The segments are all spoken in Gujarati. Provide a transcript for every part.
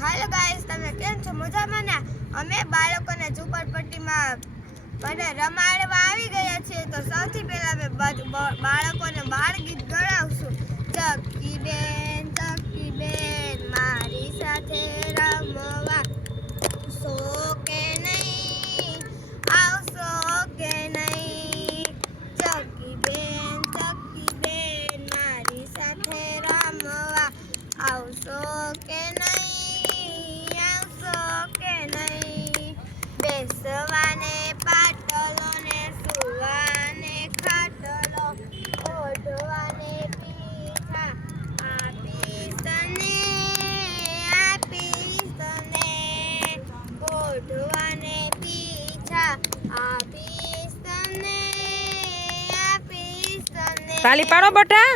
હાલો ગાઈસ તમે કેમ છો? મજામાં ને? અમે બાળકોને ઝૂંપડપટ્ટીમાં મને રમાડવા આવી ગયા છીએ. તો સૌથી પહેલા અમે બાળકોને બાળ ગીત ગણાવશું. તમને પાડો બટા.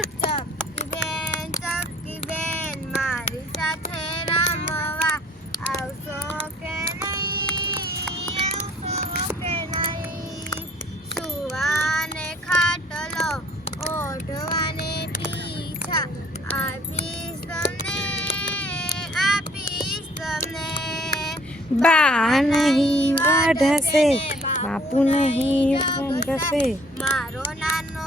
બા નહીં વાઢશે બાપુ નહીં વાઢશે. મારો નાનો